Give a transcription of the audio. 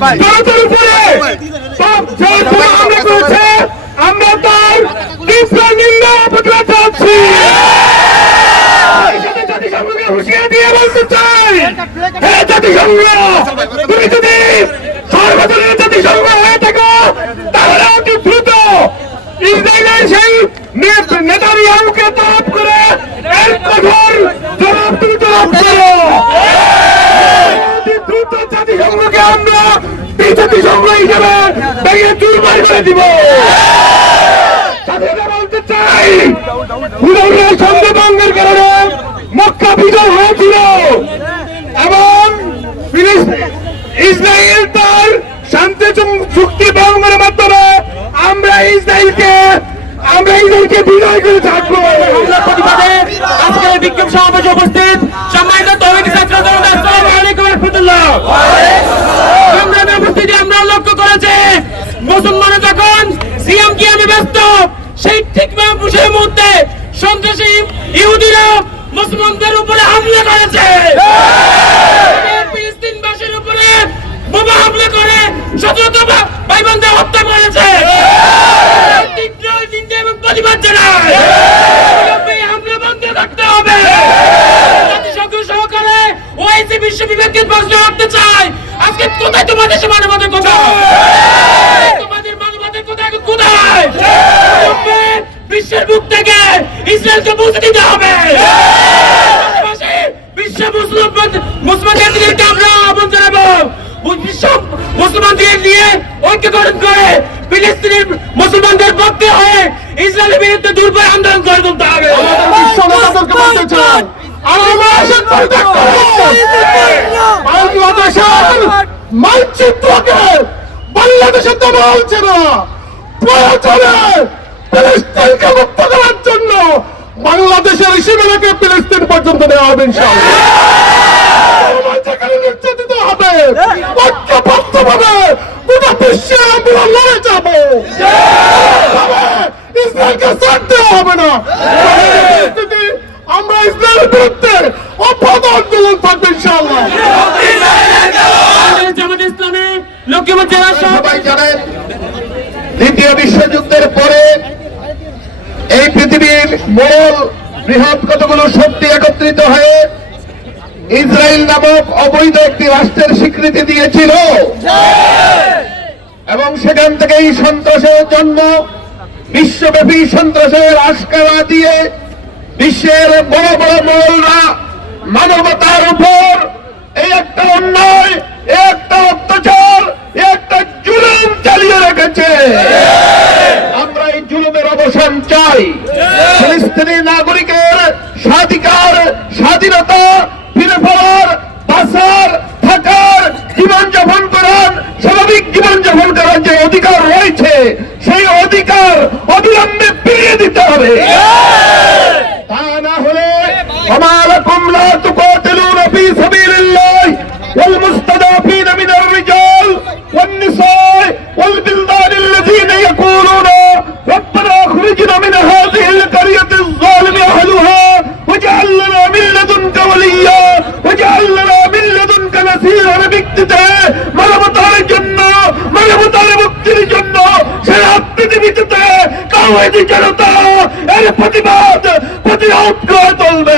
ভারতের উপরে করেছে। আমরা তার তীব্র নিন্দা প্রতিবাদ হয়ে করে এর কঠোর জবাব তুমি তলব করো অতি দ্রুত জাতিসংঘকে আমরা এই জাতিসংঘ হিসেবে ভেঙে চুরমার করে দিব। বলতে চাই। হুদুরের সঙ্গে ভঙ্গের কারণে মক্কা বিজয় হয়েছিল। এবং ইসরায়েল তার শান্তি চুক্তি ভঙ্গের মাধ্যমে আমরা ইসরায়েলকে আমরা ইসরায়েলকে বিজয় করে থাকব। প্রতিবাদে আজকের বিক্ষোভ সমাবেশে সেই মুহূর্তে সন্ত্রাসী ইহুদিরা মুসলমানদের উপরে হামলা করেছে। ফিলিস্তিনবাসীর উপরে বোমা হামলা করে হত্যা করেছে। তীব্র নিন্দা এবং প্রতিবাদ জানায়। হামলা বন্ধ রাখতে হবে। জাতিসংঘ সহকারে ওআইসি বিশ্ব প্রশ্ন চাই আজকে কোথায় তোমাদের সে মানবতার কথা তোমাদের মানবতার কথা কোথায়? বিশ্বের বুক থেকে ইসরায়েলকে বুঝে দিতে হবে। বিশ্ব মুসলিম মুসলমানদেরকে আমরা আহ্বান জানাব। বিশ্ব মুসলমানদের নিয়ে ঐক্য গঠন করে ফিলিস্তিনের মুসলমানদের পক্ষে হয়ে ইসরায়েলের বিরুদ্ধে দুর্বল আন্দোলন করে তুলতে হবে। বাংলাদেশের মানচিত্রকে বাংলাদেশে দেওয়া হচ্ছে না প্রয়োজনে ফিলিস্তিনকে মুক্ত করার জন্য বাংলাদেশের সীমানাকে ফিলিস্তিন পর্যন্ত নেওয়া হবে যেখানে নির্যাতিত হবে। ঐক্যবদ্ধভাবে গোটা বিশ্বে আমরা লড়ে যাব। ইসরায়েলকে ছাড় দেওয়া হবে না। আমরা ইসরায়েলের বিরুদ্ধে এই পৃথিবীর মূল বৃহৎ কতগুলো শক্তি একত্রিত হয়ে ইসরায়েল নামক অবৈধ একটি রাষ্ট্রের স্বীকৃতি দিয়েছিল। এবং সেখান থেকেই সন্ত্রাসের জন্য বিশ্বব্যাপী সন্ত্রাসের আশকারা দিয়ে বিশ্বের বড় বড় মৌলরা মানবতার উপর এই একটা অন্যায় একটা Práctica কাসির ব্যক্তিতে মানবতার জন্য, মানবতার মুক্তির জন্য সে রাজনীতিবিদতে কাউদি জনতা এর প্রতিবাদ, প্রতিরোধ করে তুলবে।